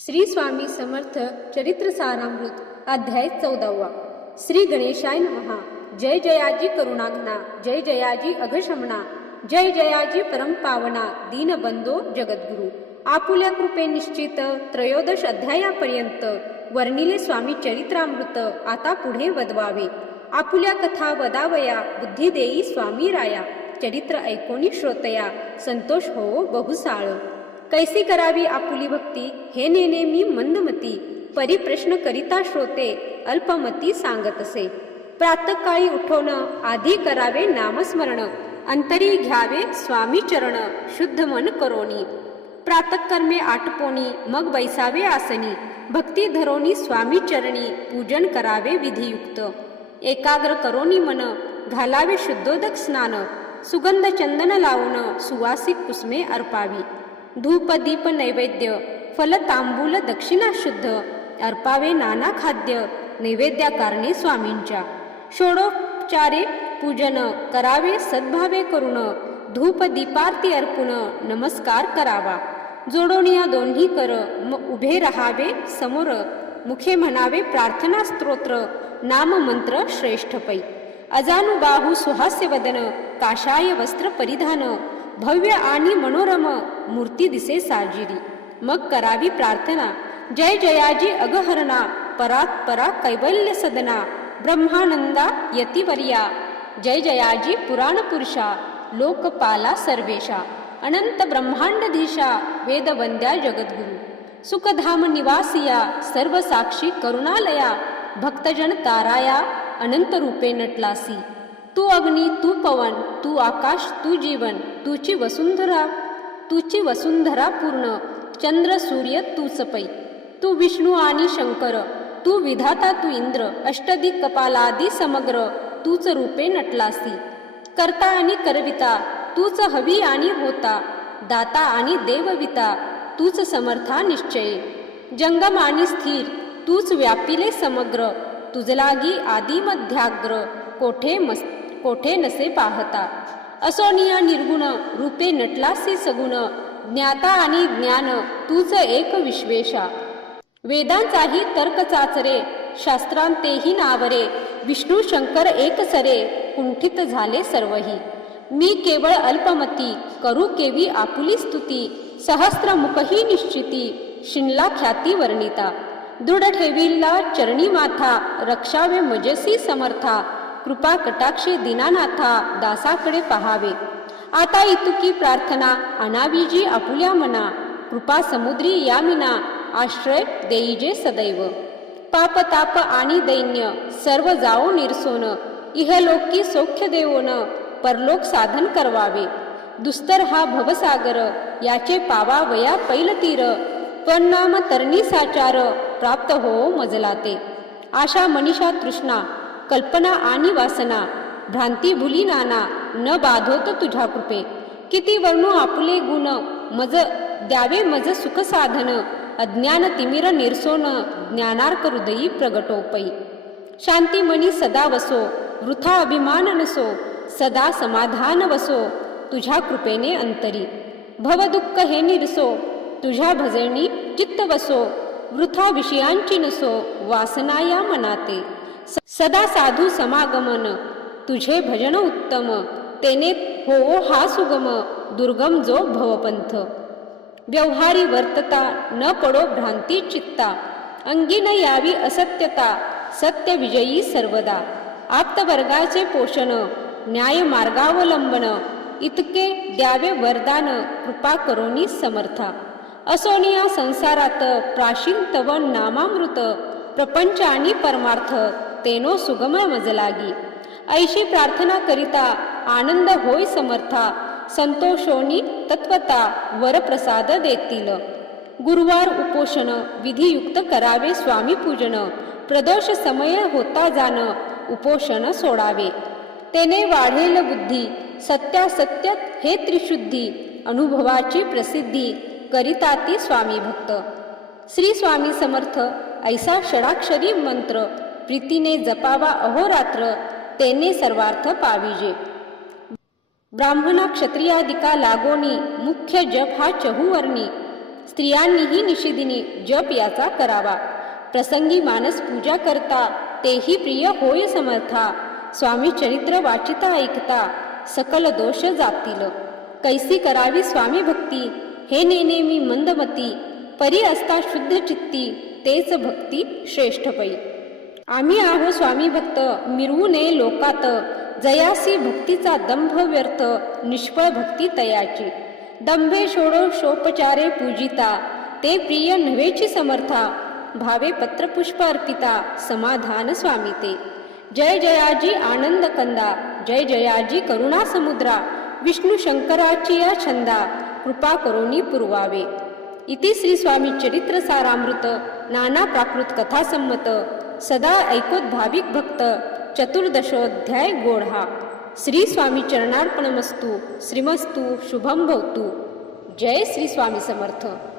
श्री स्वामी समर्थ चरित्र सारामृत अध्याय 14वा। श्री गणेशाय नमः। जय जयाजी करुणाघना, जय जयाजी अघशमना, जय जयाजी परमपावना, दीनबंधो जगद्गुरु। आपुल्या कृपे निश्चित त्रयोदश अध्यायापर्यंत वर्णिले स्वामी चरित्रामृत आता पुढे वदवावे। आपुल्या कथा वदावया, बुद्धी देई स्वामी राया। चरित्र ऐकोनी श्रोतया, संतोष हो बहुसाळ। कैसी करावी आपुली भक्ती, हे नेने मी मंदमती। परिप्रश्न करिता श्रोते, अल्पमती सांगत असे। प्रातःकाळी उठोन, आधी करावे नामस्मरण। अंतरी घ्यावे स्वामी चरण, शुद्ध मन करोनी। प्रातःकर्मे आटपोनी, मग बैसावे आसनी। भक्ती धरोनी स्वामी चरणी, पूजन करावे विधियुक्त। एकाग्र करोनी मन, घालावे शुद्धोदक स्नान। सुगंध चंदन लावून, सुवासिक कुसुमे अर्पावी। धूप दीप नैवेद्य, फल तांबूल दक्षिणा शुद्ध। अर्पावे नाना खाद्य, नैवेद्याकारणे स्वामींच्या। षोडोपचारे पूजन, करावे सद्भावे करून। धूप दीपारती अर्पून, नमस्कार करावा। जोडोनिया दोन्ही कर, उभे रहावे समोर। मुखे म्हणावे प्रार्थना स्तोत्र, नाम मंत्र श्रेष्ठ पै। अजानुबाहू सुहास्य वदन, काषाय वस्त्र परिधान। भव्य आणि मनोरम, मूर्ती दिसे साजिरी। मग करावी प्रार्थना, जय जयाजी अगहरणा। परात परा कैवल्य सदना, ब्रह्मानंदा यतिवर्या। जय जयाजी पुराण पुरुषा, लोकपाला सर्वेशा। अनंत ब्रह्मांडधीशा, वेदवंद्या जगद्गुरु। सुखधाम निवासिया, सर्व साक्षी करुणालया। भक्तजन ताराया, अनंत रूपे नटलासी। तू अग्नी, तू पवन, तू आकाश, तू जीवन। तुची वसुंधरा पूर्ण, चंद्र सूर्य तूच पै। तू विष्णू आणि शंकर, तू विधाता, तू इंद्र। अष्टदिक कपालादी समग्र, तूच रूपे नटलासी। करता आणि करविता, तूच हवी आणि होता। दाता आणि देवविता, तूच समर्था निश्चय। जंगम आणि स्थिर, तूच व्यापिले समग्र। तुझलागी आदी मध्याग्र, कोठे नसे पाहता। असोनिया निर्गुण, रूपे नटलासी सगुण। ज्ञाता आणि ज्ञान, तूच एक विश्वेशा। वेदांचाही तर्क चाचरे, शास्त्रांतेही नावरे। विष्णू शंकर एक सरे, कुंठित झाले सर्वही। मी केवळ अल्पमती, करू केवी आपुली स्तुती। सहस्त्र मुखही निश्चिती, शिनला ख्याती वर्णिता। दृढ ठेविला चरणी माथा, रक्षावे मजसी समर्था। कृपा कटाक्षे दीनानाथा, दासाकडे पहावे। आता इतुकी प्रार्थना, अनाविजी आपुल्या मना। कृपा समुद्री यामिना, आश्रय देईजे सदैव। पाप ताप आणि दैन्य, सर्व जाओ निरसोन। इहलोकी सौख्य देवोन, परलोक साधन करवावे। दुस्तर हा भवसागर, याचे पावा वया पैलतीर। पण नाम तरणी साचार, प्राप्त हो मजला ते। आशा मनीषा तृष्णा, कल्पना आणि वासना। भ्रांती भुली नाना, न बाधोत तुझ्या कृपे। किती वर्णू आपुले गुण, मज द्यावे मज सुख साधन। अज्ञान तिमिर निरसोन, ज्ञानार्क हृदयी प्रगटोपै। शांती मनी सदा वसो, वृथा अभिमान नसो। सदा समाधान वसो, तुझ्या कृपेने अंतरी। भवदुःख हे निरसो, तुझ्या भजनी चित्त वसो। वृथा विषयांची नसो, वासना या मनाते। सदा साधू समागमन, तुझे भजन उत्तम। तेने हो हा सुगम, दुर्गम जो भवपंथ। व्यवहारी वर्तता, न पडो भ्रांती चित्ता। अंगी न यावी असत्यता, सत्य विजयी सर्वदा। आप्तवर्गाचे पोषण, न्याय मार्गावलंबन। इतके द्यावे वरदान, कृपा करोनी समर्था। असोनिया संसारात, प्राशीन तव नामामृत। प्रपंच आणि परमार्थ, तेनो सुगम मजलागी। ऐशी प्रार्थना करिता, आनंद होय समर्था। संतोषोनी तत्वता, वरप्रसाद देतील। गुरुवार उपोषण, विधियुक्त करावे स्वामी पूजन। प्रदोष समय होता जाण, उपोषण सोडावे। तेने वाढेल बुद्धी, सत्यासत्य हे त्रिशुद्धी। अनुभवाची प्रसिद्धी, करिता ती स्वामी भक्त। श्री स्वामी समर्थ, ऐसा षडाक्षरी मंत्र। प्रीतीने जपावा अहोरात्र, तेने सर्वार्थ पाविजे। ब्राह्मणा क्षत्रियादिका लागोनी, मुख्य जप हा चहुवर्णी। स्त्रियांनीही निशिदिनी जप याचा करावा. प्रसंगी मानस पूजा करता तेही प्रिय होय समर्था. स्वामी चरित्र वाचिता ऐकता सकल दोष जातील. कैसी करावी स्वामी भक्ती हे नेनेमी मंदमती. परी असता शुद्ध चित्ती तेच भक्ती श्रेष्ठ पै. आम्ही आहो स्वामी भक्त मिरवू नये लोकात. जयासी भक्तीचा दंभ व्यर्थ निष्फळ भक्ती तयाची. दंभे सोडो शोपचारे पूजिता ते प्रिय नव्हेची समर्था. भावे पत्रपुष्प अर्पिता समाधान स्वामी ते. जय जयाजी आनंद कंदा जय जयाजी करुणा समुद्रा. विष्णू शंकराची या छंदा कृपा करोनी पुरवावे. इति श्री स्वामी चरित्र सारामृत नाना प्राकृत कथा संमत. सदा ऐकोत भाविक भक्त चतुर्दशोध्याय गोढा. श्री स्वामी चरणार्पणमस्तु. श्रीमस्तु शुभम भवतु. जय श्री स्वामी समर्थ.